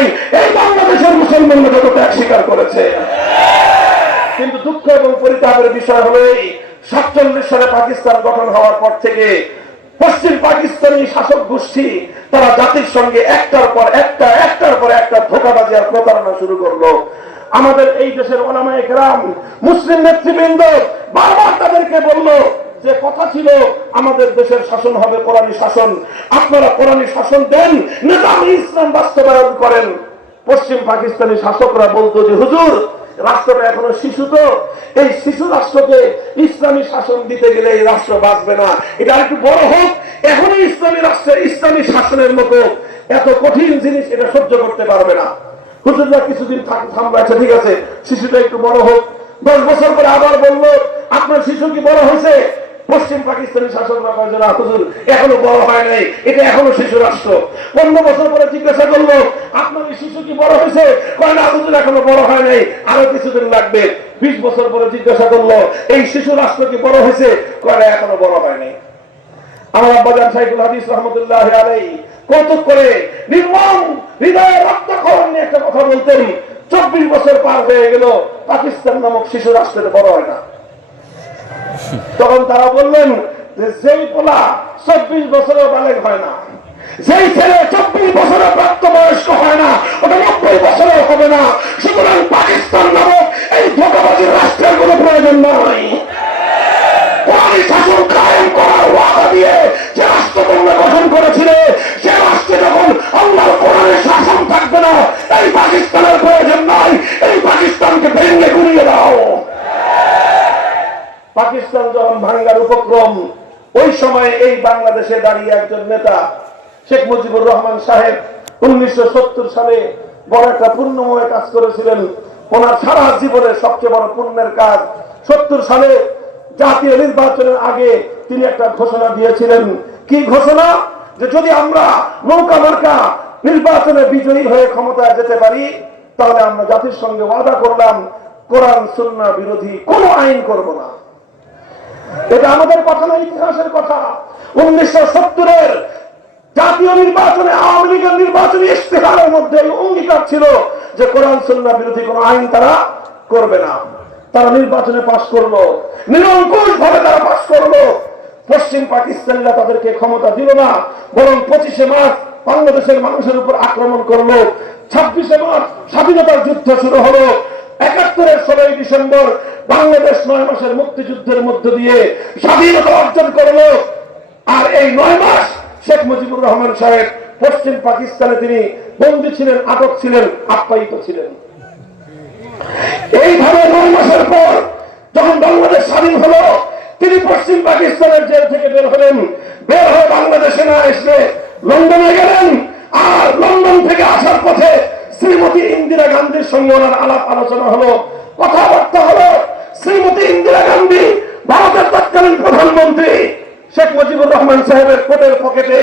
নাই, এই বাংলাদেশের মুসলমানরা যত ত্যাগ স্বীকার করেছে। কিন্তু দুঃখ এবং পরিতাপের বিষয় হলো এই, সাতচল্লিশ সালে পাকিস্তান গঠন হওয়ার পর থেকে পশ্চিম পাকিস্তানি শাসক গোষ্ঠী, তারা জাতির সঙ্গে একটার পর একটা, একটার পর একটা ধোকাবাজি আর প্রতারণা শুরু করল। আমাদের এই দেশের অনামায় গ্রাম মুসলিম নেতৃবৃন্দ বারবার তাদেরকে বলল যে কথা ছিল, আমাদের দেশের শাসন হবে কোরআনী শাসন। আপনারা কোরআনী শাসন দেন নিজামী ইসলাম বাস্তবায়ন করেন। পশ্চিম পাকিস্তানি শাসকরা বলতো যে, হুজুর, রাষ্ট্রটা এখনও শিশু তো। এই শিশু রাষ্ট্রকে ইসলামী শাসন দিতে গেলে এই রাষ্ট্র বাঁচবে না। এটা একটু বড় হোক এখনই ইসলামী রাষ্ট্রের ইসলামী শাসনের মতো এত কঠিন জিনিস এটা সহ্য করতে পারবে না। হুজুররা কিছুদিন থামবে। আচ্ছা ঠিক আছে, শিশুটা একটু বড় হোক। দশ বছর পরে আবার বলল, আপনার শিশু কি বড় হয়েছে? পশ্চিম পাকিস্তানি শাসকরা কয় যে না হুজুর, এখনও বড় হয় নাই, এটা এখনও শিশু রাষ্ট্র। পনেরো বছর পরে জিজ্ঞাসা করল, আপনার এই শিশু কি বড় হয়েছে? কয়, না হুজুর, এখনও বড় হয় নাই, আরও কিছুদিন লাগবে। বিশ বছর পরে জিজ্ঞাসা করল, এই শিশু রাষ্ট্র কি বড় হয়েছে? কয়, না, এখনও বড় হয় নাই। আমার আব্বাজান সাইকুল হাদিস রহমতুল্লাহ আলাই কৌতুক করে নির্মম হৃদয়ে রক্তক্ষরণ নিয়ে একটা কথা বলতেন, চব্বিশ বছর পার হয়ে গেল, পাকিস্তান নামক শিশু রাষ্ট্রের বড় হয় না। তখন তারা বললেন যে যেই পোলা চব্বিশ বছরের বালেক হয় না, যেই ছেলে চব্বিশ বছরের প্রাপ্ত বয়স্ক হয় না, ওটা নব্বই বছরের হবে না। সুতরাং পাকিস্তান নামক এই ধোকাবাজির রাষ্ট্রের কোনো প্রয়োজন নয় কোরআনী শাসন কায়েম করার ওয়াদা দিয়ে যে রাষ্ট্র তোমরা গঠন করেছিলে সে রাষ্ট্রে যখন আল্লাহর কোরআনের শাসন থাকবে না এই পাকিস্তানের প্রয়োজন নয় এই পাকিস্তানকে ভেঙে গুড়িয়ে দাও পাকিস্তান যখন ভাঙ্গার উপক্রম, ওই সময় এই বাংলাদেশে দাঁড়িয়ে একজন নেতা, শেখ মুজিবুর রহমান সাহেব, উনিশশো সালে বড় একটা পুণ্যময় কাজ করেছিলেন। ওনার সারা জীবনের সবচেয়ে বড় পুণ্যের কাজ। সত্তর সালে জাতীয় নির্বাচনের আগে তিনি একটা ঘোষণা দিয়েছিলেন। কি ঘোষণা? যে যদি আমরা নৌকা মার্কা নির্বাচনে বিজয়ী হয়ে ক্ষমতায় যেতে পারি, তাহলে আমরা জাতির সঙ্গে ওয়াদা করলাম, কোরআন সুন্না বিরোধী কোনো আইন করব না। এটা আমাদের কথা না ইতিহাসের কথা। উনিশশো সত্তরের জাতীয় নির্বাচনে আওয়ামী লীগের নির্বাচনী ইশতেহারের মধ্যে অঙ্গীকার ছিল যে কোরআন সন্না বিরোধী কোন আইন তারা করবে না। তারা নির্বাচনে পাশ করল। নিরঙ্কুশ ভাবে তারা পাশ করল। পশ্চিম পাকিস্তানিরা তাদেরকে ক্ষমতা দিল না, বরং পঁচিশে মার্চ বাংলাদেশের মানুষের উপর আক্রমণ করল। ছাব্বিশে মার্চ স্বাধীনতার যুদ্ধ শুরু হলো। একাত্তরের ষোলোই ডিসেম্বর বাংলাদেশ নয় মাসের মুক্তিযুদ্ধের মধ্য দিয়ে স্বাধীনতা অর্জন করল। আর এই নয় মাস শেখ মুজিবুর রহমান সাহেব পশ্চিম পাকিস্তানে তিনি বন্দী ছিলেন, আটক ছিলেন, আপ্যায়িত ছিলেন। এইভাবে নয় মাসের পর যখন বাংলাদেশ স্বাধীন হলো, তিনি পশ্চিম পাকিস্তানের জেল থেকে বের হলেন। বের হয়ে বাংলাদেশে না এসে লন্ডনে গেলেন। আর লন্ডন থেকে আসার পথে শ্রীমতী ইন্দিরা গান্ধীর সঙ্গে ওনার আলাপ আলোচনা হলো। শ্রীমতী ইন্দিরা গান্ধী ভারতের তৎকালীন প্রধানমন্ত্রী শেখ মুজিবুর রহমান সাহেবের কোটের পকেটে